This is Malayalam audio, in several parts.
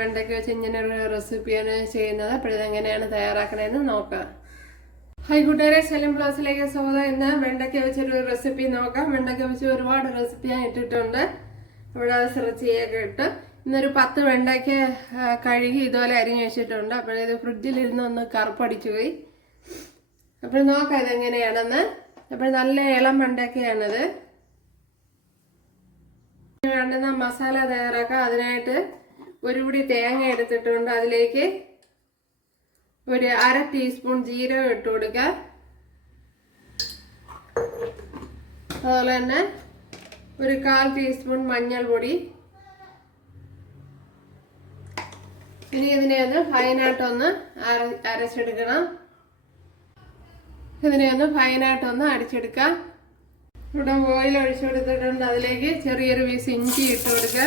വെണ്ടയ്ക്ക വെച്ച് ഇങ്ങനെ ഒരു റെസിപ്പിയാണ് ചെയ്യുന്നത്. അപ്പോൾ ഇതെങ്ങനെയാണ് തയ്യാറാക്കണമെന്ന് നോക്കാം. ഹൈ കൂട്ടുകാരെ, സെലിം പ്ലസിലേക്ക് സ്വാഗതം. ഇന്ന് വെണ്ടയ്ക്ക വെച്ചൊരു റെസിപ്പി നോക്കാം. വെണ്ടയ്ക്ക വെച്ച് ഒരുപാട് റെസിപ്പി ഞാൻ ഇട്ടിട്ടുണ്ട്. ഇവിടെ അത് സെർച്ച് ചെയ്യൊക്കെ ഇട്ട് ഇന്നൊരു 10 വെണ്ടയ്ക്ക കഴുകി ഇതുപോലെ അരിഞ്ഞ് വെച്ചിട്ടുണ്ട്. അപ്പോഴിത് ഫ്രിഡ്ജിലിരുന്ന് ഒന്ന് കറുപ്പടിച്ചു പോയി. അപ്പോൾ നോക്കാം ഇതെങ്ങനെയാണെന്ന്. അപ്പോൾ നല്ല ഇളം വെണ്ടയ്ക്കയാണിത്. വേണ്ടുന്ന മസാല തയ്യാറാക്കാം. അതിനായിട്ട് ഒരു പിടി തേങ്ങ എടുത്തിട്ടുണ്ട്. അതിലേക്ക് ഒരു 1/2 ടീസ്പൂൺ ജീരകം ഇട്ട് കൊടുക്കുക. അതുപോലെ തന്നെ ഒരു 1/4 ടീസ്പൂൺ മഞ്ഞൾപ്പൊടി. ഇനി ഇതിനെയൊന്ന് ഫൈനായിട്ടൊന്ന് അരച്ചെടുക്കണം. ഇതിനെയൊന്ന് ഫൈനായിട്ടൊന്ന് അടിച്ചെടുക്കാം. ഇവിടെ ഓയിൽ ഒഴിച്ചു കൊടുത്തിട്ടുണ്ട്. അതിലേക്ക് ചെറിയൊരു പീസ് ഇഞ്ചി ഇട്ട് കൊടുക്കുക.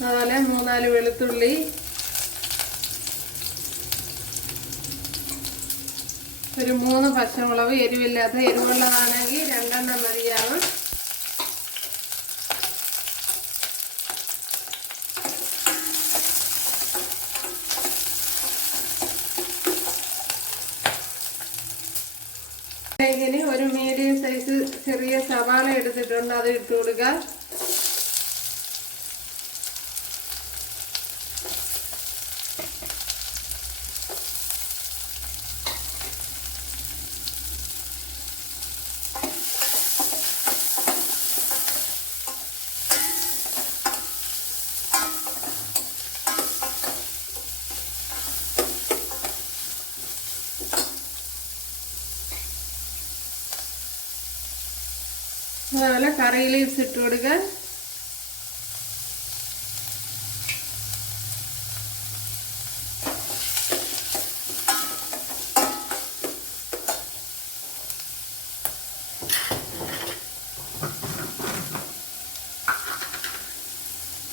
അതുപോലെ 3-4 വെളുത്തുള്ളി, ഒരു 3 പച്ചമുളക്. എരിവുള്ളതാണെങ്കിൽ 2 മതിയാവും. ഇനി ഒരു മീഡിയം സൈസ് ചെറിയ സവാള എടുത്തിട്ടുണ്ട്. അത് ഇട്ട് കൊടുക്കുക. അതുപോലെ കറി ലീവ്സ് ഇട്ട് കൊടുക്കുക.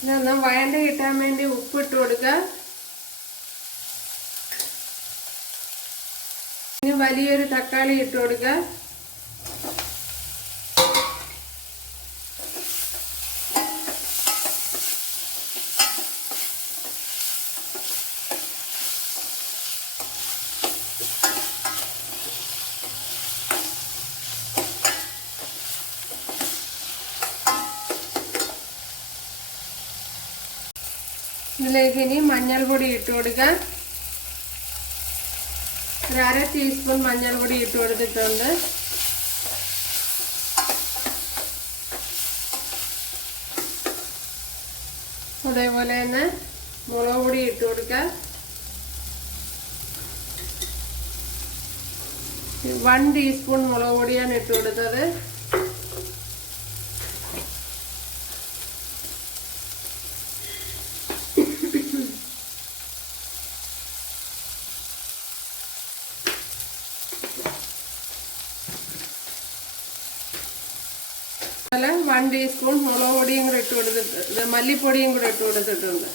ഇതൊന്ന് വഴണ്ട് കിട്ടാൻ വേണ്ടി ഉപ്പിട്ട് കൊടുക്കുക. ഇനി വലിയൊരു തക്കാളി ഇട്ട് കൊടുക്കുക. ഇതിലേക്ക് ഇനി മഞ്ഞൾപ്പൊടി ഇട്ട് കൊടുക്കാം. ഒരു 1/2 ടീസ്പൂൺ മഞ്ഞൾപ്പൊടി ഇട്ട് കൊടുത്തിട്ടുണ്ട്. അതേപോലെ തന്നെ മുളക് പൊടി ഇട്ട് കൊടുക്കാം. 1 ടീസ്പൂൺ മുളക് പൊടിയാണ് ഇട്ട് കൊടുത്തത്. അതുപോലെ 1 ടീസ്പൂൺ മുളക് പൊടിയും കൂടെ ഇട്ട് കൊടുത്തിട്ട് മല്ലിപ്പൊടിയും കൂടെ ഇട്ട് കൊടുത്തിട്ടുണ്ട്.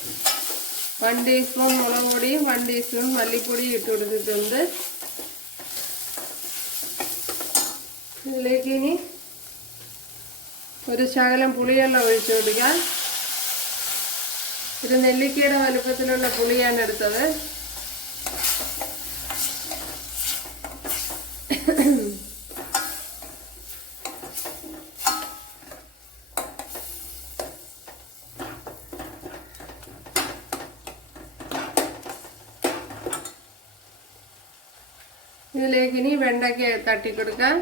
1 ടീസ്പൂൺ മുളക് പൊടിയും 1 ടീസ്പൂൺ മല്ലിപ്പൊടിയും ഇട്ട് കൊടുത്തിട്ടുണ്ട്. ഇതിലേക്ക് ഇനി ഒരു ശകലം പുളിയെല്ലാം ഒഴിച്ചു കൊടുക്കാം. ഒരു നെല്ലിക്കയുടെ വലുപ്പത്തിലുള്ള പുളിയാണ് എടുത്തത്. ഇതിലേക്ക് ഇനി വെണ്ടയ്ക്ക തട്ടിക്കൊടുക്കാം.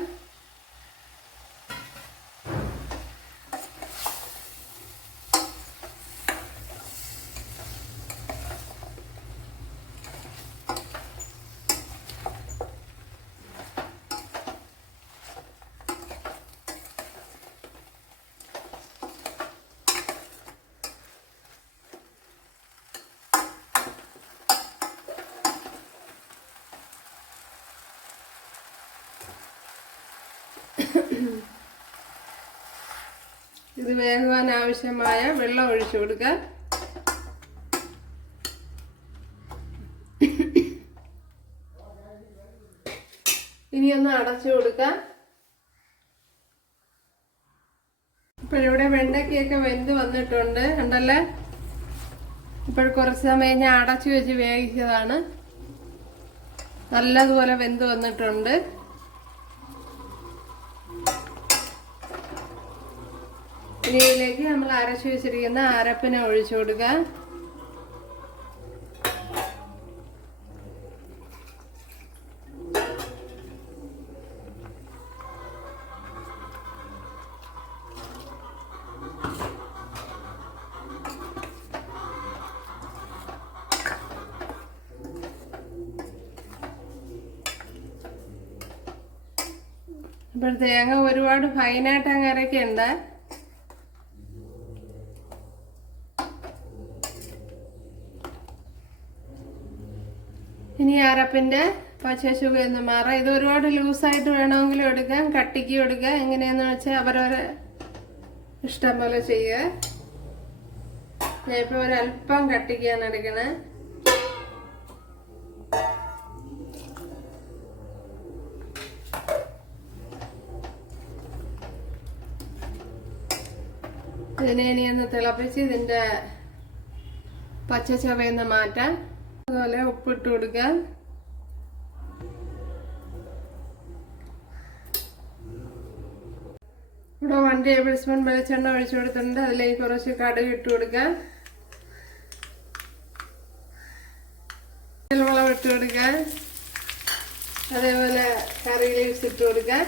ഇത് വേകുവാൻ ആവശ്യമായ വെള്ളം ഒഴിച്ചു കൊടുക്കുക. ഇനി ഒന്ന് അടച്ചു കൊടുക്കുക. ഇപ്പോഴിവിടെ വെണ്ടയ്ക്കൊക്കെ വെന്ത് വന്നിട്ടുണ്ട് ഉണ്ടല്ലേ. ഇപ്പോൾ കുറച്ച് സമയം ഞാൻ അടച്ചു വെച്ച് വേവിച്ചതാണ്. നല്ലതുപോലെ വെന്ത് വന്നിട്ടുണ്ട്. ഇനി ഇതിലേക്ക് നമ്മൾ അരച്ചു വെച്ചിരിക്കുന്ന അരപ്പിനെ ഒഴിച്ചു കൊടുക്കുക. ഇപ്പോൾ തേങ്ങ ഒരുപാട് ഫൈനായിട്ട് അങ്ങ് അരയ്ക്കണ്ട. ഇനി അരപ്പിന്റെ പച്ചച്ചുവയൊന്ന് മാറാം. ഇത് ഒരുപാട് ലൂസായിട്ട് വേണമെങ്കിലും എടുക്കാം, കട്ടിക്ക് എടുക്കാം. എങ്ങനെയാന്ന് വെച്ചാൽ അവരവരെ ഇഷ്ടം പോലെ ചെയ്യുക. ഞാനിപ്പോൾ ഒരല്പം കട്ടിക്കാണ് എടുക്കണേ. ഇതിനെ ഇനി ഒന്ന് തിളപ്പിച്ച് ഇതിന്റെ പച്ച ചവയൊന്ന് മാറ്റാം. അതുപോലെ ഉപ്പിട്ട് കൊടുക്കാം. ഇവിടെ 1 ടേബിൾ സ്പൂൺ വെളിച്ചെണ്ണ ഒഴിച്ചു കൊടുത്തിട്ടുണ്ട്. അതിലേക്ക് കുറച്ച് കടുക് ഇട്ട് കൊടുക്കാം. മുളക് ഇട്ട് കൊടുക്കാം. അതേപോലെ കറി ലീവ്സ് ഇട്ട് കൊടുക്കാം.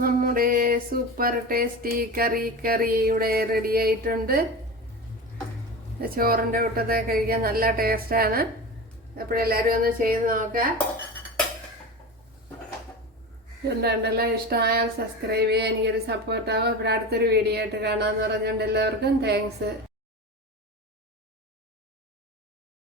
നമ്മുടെ സൂപ്പർ ടേസ്റ്റി കറി ഇവിടെ റെഡി ആയിട്ടുണ്ട്. ചോറിൻ്റെ കൂട്ടത്തെ കഴിക്കാൻ നല്ല ടേസ്റ്റാണ്. എപ്പോഴെല്ലാവരും ഒന്ന് ചെയ്ത് നോക്കാം. ഉണ്ടെല്ലാം ഇഷ്ടമായാൽ സബ്സ്ക്രൈബ് ചെയ്യാൻ എനിക്കൊരു സപ്പോർട്ടാവും. ഇപ്പോൾ അടുത്തൊരു വീഡിയോ ആയിട്ട് കാണാമെന്ന് പറഞ്ഞുകൊണ്ട് എല്ലാവർക്കും താങ്ക്സ്.